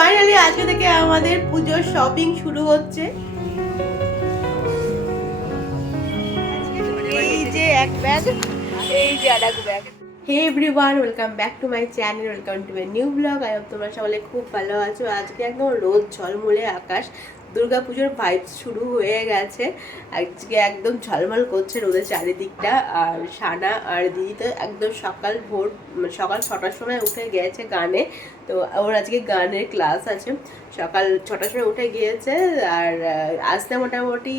Finally আজকে থেকে আমাদের পুজোর শপিং শুরু হচ্ছে। এই যে এক ব্যাগ, এই যে আরেক bag. Hey everyone, welcome back to my channel, welcome to my new blog. I hope তোমরা সবাই খুব ভালো আছো। আজকে একদম রোদ ঝলমলে আকাশ, দুর্গাপুজোর ভাইবস শুরু হয়ে গেছে। আজকে একদম ঝলমল করছে রোদের চারিদিকটা। আর সানা আর দিদি তো একদম সকাল 6টার সময় উঠে গিয়েছে গানে। তো ওর আজকে গানের ক্লাস আছে, সকাল 6টার সময় উঠে গিয়েছে। আর আসতে মোটামুটি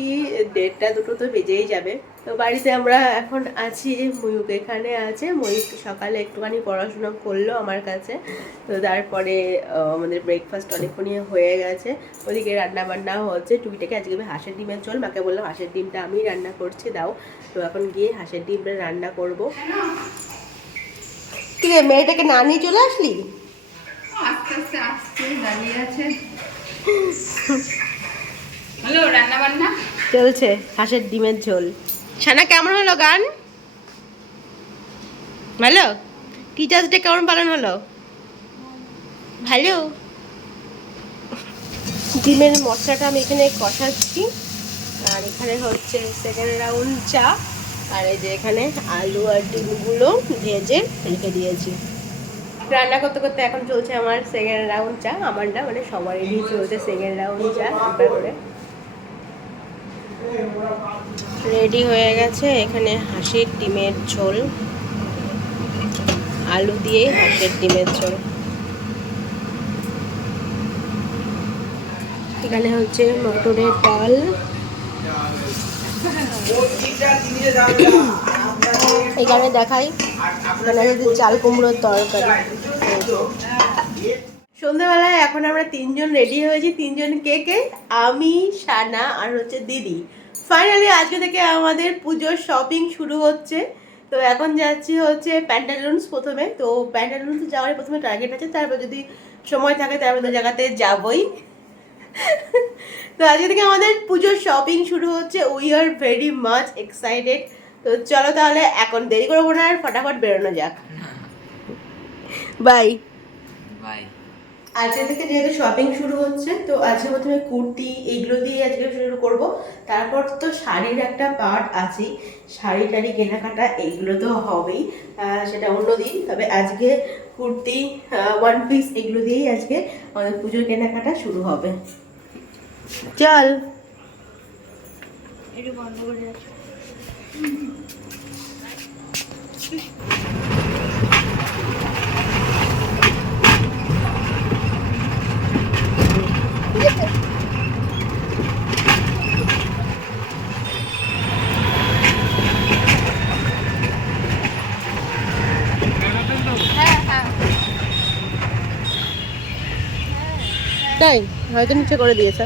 1:30 2টো তো বেজেই যাবে। তো বাড়িতে আমরা এখন আছি, ময়ূক এখানে আছে। ময়ূক সকালে একটুখানি পড়াশোনা করলো আমার কাছে। তো তারপরে আমাদের ব্রেকফাস্ট অনেকক্ষণই হয়ে গেছে। ওদিকে রান্না বান্না হচ্ছে টুকিটাকে। আজকে হাঁসের ডিমের ঝোল, মাকে বললাম হাঁসের ডিমটা আমি রান্না করছি, দাও। তো এখন গিয়ে হাঁসের ডিমটা রান্না করবো। কি রে, মেয়েটাকে না নিয়ে চলে আসলি? আস্তে আস্তে আসছে, দাঁড়িয়ে আছে। হ্যালো, রান্না বান্না চলছে হাঁসের ডিমের ঝোল। ছানা কেমন হলো গান? ভালো? টিচার্স ডে কেমন পালন হলো? ভালো। ডিমের মশলাটা আমি এখানে কষাচ্ছি। আর এখানে হচ্ছে সেকেন্ড রাউন্ড চা। আর এই যে এখানে আলু আর ডিমগুলো ভেজে রেখে দিয়েছি। রান্না করতে করতে এখন চলছে আমার সেকেন্ড রাউন্ড চা। আমার না, মানে সবারই চলছে সেকেন্ড রাউন্ড চা একবার করে। রেডি হয়ে গেছে এখানে হাঁসের ডিমের ঝোল, আলু দিয়ে হাঁসের ডিমের ঝোল। এখানে হচ্ছে মটরের ডাল, এখানে দেখাই এখানে হচ্ছে চাল কুমড়োর তরকারি। সন্ধ্যাবেলায় এখন আমরা তিনজন রেডি হয়েছি। তিনজন কে কে? আমি, সানা আর হচ্ছে দিদি। ফাইনালি আজকে থেকে আমাদের পুজোর শপিং শুরু হচ্ছে। তো এখন যাচ্ছি হচ্ছে প্যান্টালুন্স প্রথমে। তো প্যান্টালুন্স যাওয়ার প্রথমে টার্গেট আছে, তারপর যদি সময় থাকে তারপর তো জায়গাতে যাবই। তো আজকে থেকে আমাদের পুজোর শপিং শুরু হচ্ছে। We are very much excited. তো চলো তাহলে এখন দেরি করবো না, আর ফটাফট বেরোনো যাক। Bye bye. আজকে থেকে যেহেতু শপিং শুরু হচ্ছে, তো আজকে প্রথমে কুর্তি এইগুলো দিয়ে আজকে শুরু করব। তারপর তো শাড়ির একটা পার্ট আছেই, শাড়ি টাড়ি কেনাকাটা এইগুলো তো হবেই, সেটা অন্যদিন। তবে আজকে কুর্তি, ওয়ান পিস এগুলো দিয়েই আজকে আমাদের পুজোর কেনাকাটা শুরু হবে। চল একটু বন্ধ করে রাখো। তাই হয়তো নিচে করে দিয়েছে।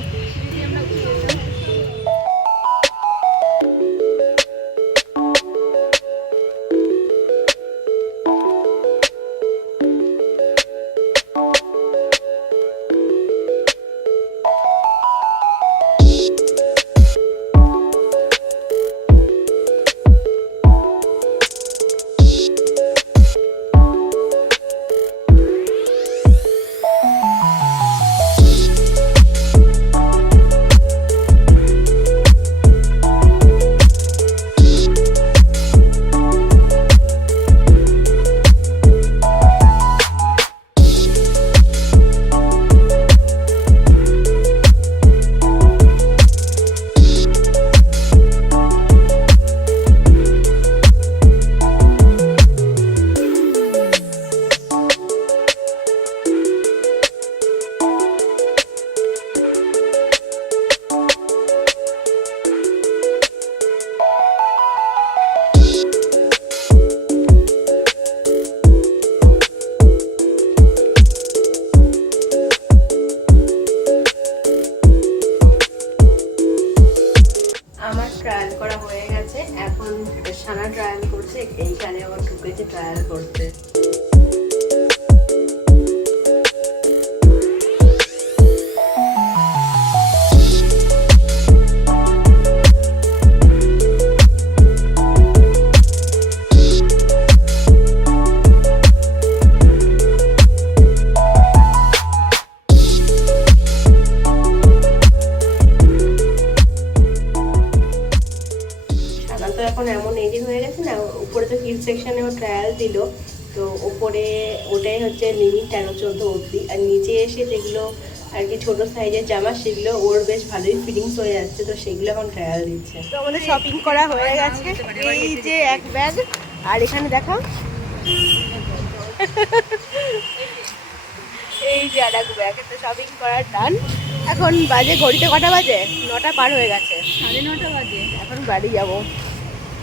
সেকশানেও ট্রায়াল দিল। তো ওপরে ওটাই হচ্ছে লিমিট 13-14 অবধি, আর নিচে এসে যেগুলো আর কি ছোটো সাইজের জামা সেগুলো ওর বেশ ভালোই ফিটিংস হয়ে যাচ্ছে, তো সেগুলো এখন ট্রায়াল দিচ্ছে। তো আমাদের শপিং করা হয়ে গেছে, এই যে এক ব্যাগ, আর এখানে দেখাও এই যে আর এক ব্যাগ। তো শপিং করার ডান। এখন বাজে ঘড়িতে কটা বাজে? 9টা পার হয়ে গেছে, 9:30 বাজে। এখন বাড়ি যাব,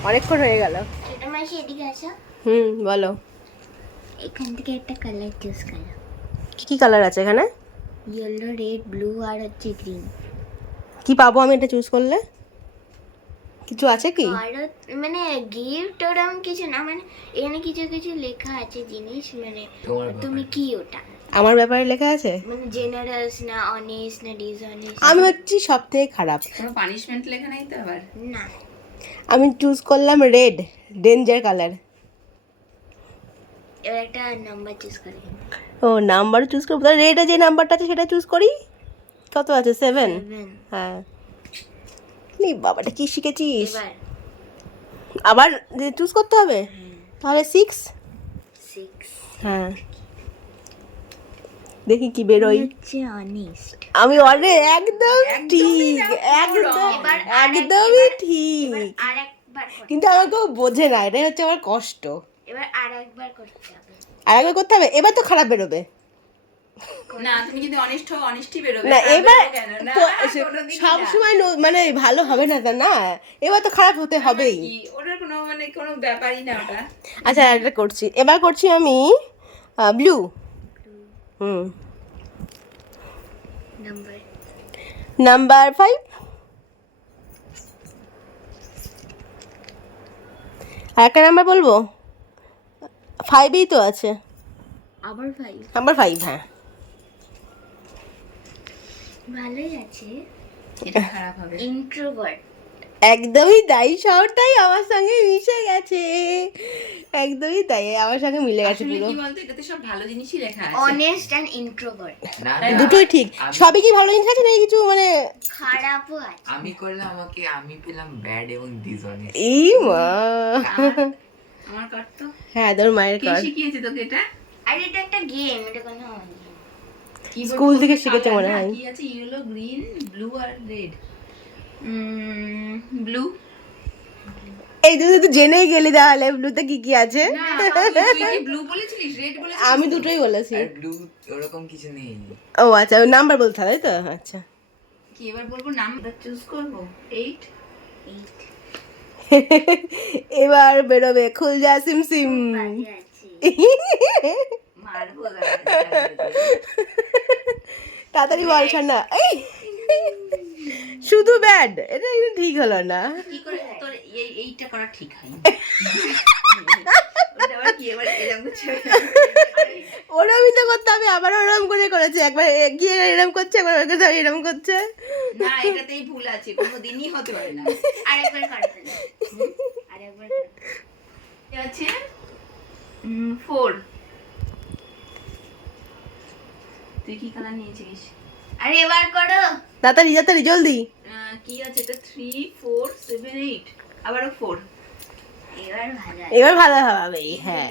অনেকক্ষণ হয়ে গেল। ছোট মাসি এদিকে আসো। বলো। এখান থেকে একটা কালার চুজ করো। কি কালার আছে এখানে? ইয়েলো, রেড, ব্লু আর হচ্ছে গ্রিন। কি পাবো আমি এটা চুজ করলে? কিছু আছে কি? আর মানে গিফট ওরকম কিছু না, মানে এখানে কিছু কিছু লেখা আছে জিনিস, মানে তুমি কি ওটা আমার ব্যাপারে লেখা আছে? মানে জেনারেস না অনেস্ট না ডিসঅনেস্ট। আমি হচ্ছি সব থেকে খারাপ। কোনো পানিশমেন্ট লেখা নেই তো আবার? না, আমি চুজ করলাম রেড, ডেঞ্জার কালার। এবার একটা নাম্বার চুজ করে। ও নাম্বার চুজ করবো? তাহলে রেডে যে নাম্বারটা আছে সেটা চুজ করি। কত আছে? 7। হ্যাঁ। নি বাবাটা কি শিখেছিস? এবার আবার চুজ করতে হবে? তাহলে 6। 6 হ্যাঁ, দেখি কি বেরোয়। হচ্ছে অনেস্ট। আমি একদম ঠিক, একদমই ঠিক। আরেকবার কিন্তু আমার কেউ বোঝে না, এটাই হচ্ছে আমার কষ্ট। এবার আরেকবার করতে হবে। আর একবার করতে হবে। এবার তো খারাপ বেরোবে না, তুমি যদি অনেস্ট হও, অনেস্টই বেরোবে। না। খারাপ এবার বেরোবে কেন? না, কোনোদিনই সব না। সময় মানে ভালো হবে না, তা না, এবার তো খারাপ হতে হবেই। কি, ওটার কোনো মানে কোনো ব্যাপারই না ওটা। আচ্ছা, এটা করছি, এবার করছি আমি ব্লু। নাম্বার 5। আর একটা নাম্বার বলবো? 5ই তো আছে। আবার 5 নাম্বার 5, হ্যাঁ। ভালোই আছে। এটা খারাপ হবে। ইন্ট্রোভার্ট। একদমই তাই, সবটাই আমার সঙ্গে মিশে গেছে, একদমই তাই, আমার সঙ্গে মিলে গেছে আসলে পুরো। কি বলতো, এটাতে সব ভালো জিনিসই লেখা আছে। Honest and introvert. দুটোই ঠিক। সবই কি ভালো জিনিস আছে নাকি কিছু মানে খারাপও আছে। আমি করলে আমি পেলাম ব্যাড এবং ডিসঅনেস্ট। এই মা। আমার কার্ড তো হ্যাঁ, তোর মায়ের কে কার্ড। শিখিয়েছে তোকে এটা? আর এটা একটা গেম, এটা কোনো কি বলবো? স্কুল থেকে ওকে শিখেছে colour মনে না, হয়। কি আছে? ইয়েলো, গ্রিন, ব্লু আর রেড। ব্লু। এই তুই তো জেনেই গেলি তাহলে ব্লুতে কি কি আছে। না, তুই কি ব্লু বলেছিলিস, রেড বলেছিলিস? আমি দুটোই বলেছি। আর ব্লু ওরকম কিছু নেই। ও আচ্ছা, নাম্বার বলতে হবে, তাই তো? আচ্ছা। কি এবার বলবো, নাম্বার চুজ করব? 8। এবার বেরোবে খুল যা সিম সিম। বাজে আছে। মারবো তাড়াতাড়ি বল না। শুধু ব্যাড, এটা কিন্তু ঠিক হলো না। কি করে তোর এইটা করা ঠিক হয়নি? ওটা আবার কি, এবার এরকম করছে? ওরমই তো করতে হবে, আবার ওরম করে করেছে, একবার গিয়ে এরম করছে, একবার এরম করছে। না, এটাতেই ভুল আছে, কোনোদিনই হতে পারে না। আরেকবার করে ফেলো। আরেকবার করে ফেলো। কি আছে? 4। তুই কি কালার নিয়েছিস? আরে এবার করো। তাড়াতাড়ি জলদি। কি আছে এটা? 3, 4, 7, 8, আবারও 4। এবার ভালো আছে। এবার ভালো হবে, হ্যাঁ।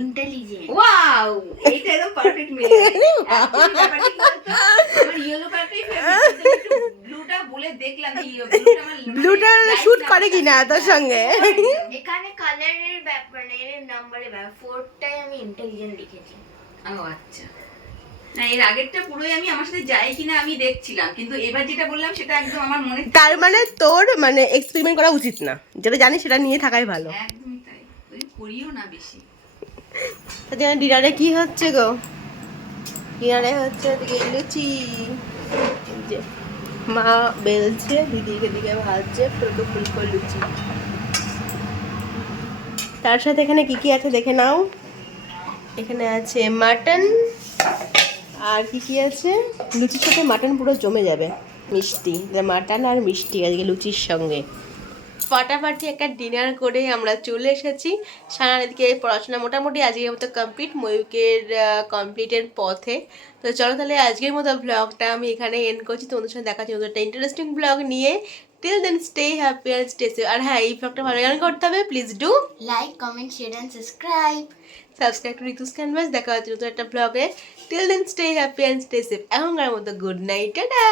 ইন্টেলিজেন্ট। ওয়াও, এইটা একদম পারফেক্ট মিলে গেছে। Actually ব্যাপারটা কি বলতো, আমার ইয়েলো কালারটাই ফেভারিট, কিন্তু একটু ব্লুটা বলে দেখলাম যে ব্লুটা আমার ব্লুটা শুট করে কিনা তোর সঙ্গে। এখানে কালারের ব্যাপার না, এর নাম্বারের ব্যাপার। 4টাই আমি ইন্টেলিজেন্ট লিখেছি। ও আচ্ছা। না, এর আগেরটা পুরোই আমি আমার সাথে যাই কিনা আমি দেখছিলাম, কিন্তু এবার যেটা বললাম সেটা একদম আমার মনে তার মানে তোর মানে এক্সপেরিমেন্ট করা উচিত না, যেটা জানি সেটা নিয়ে থাকাই ভালো। একদমই তাই, তুই করিও না বেশি। ডিনারে কি হচ্ছে গো? ডিনারে হচ্ছে এদিকে লুচি, এই যে মা বেলছে, দিদিকে দিকে ভাজছে ফুলকো ফুলকো লুচি। তার সাথে এখানে কি কি আছে দেখে নাও। এখানে আছে মাটন, আর কি কি আছে? লুচির সাথে মাটন পুরো জমে যাবে। মিষ্টি, মাটন আর মিষ্টি আজকে লুচির সঙ্গে। ফাটাফাটি একটা ডিনার করে আমরা চলে এসেছি। সারাদিকে পড়াশোনা মোটামুটি আজকের মতো কমপ্লিট, ময়ূকের কমপ্লিটের পথে। তো চলো তাহলে আজকের মতো ব্লগটা আমি এখানে এন্ড করছি। তোমাদের সাথে দেখাচ্ছি নতুন একটা ইন্টারেস্টিং ব্লগ নিয়ে। Till then stay happy and stay safe. আর হ্যাঁ, এই ব্লগটা ভালো গান করতে হবে, please do like, comment, share and subscribe. Subscribe to Ritu's canvas. দেখা হচ্ছে নতুন একটা ব্লগে। Till then stay happy and stay safe. এখনকার মতো গুড নাইট, টাটা।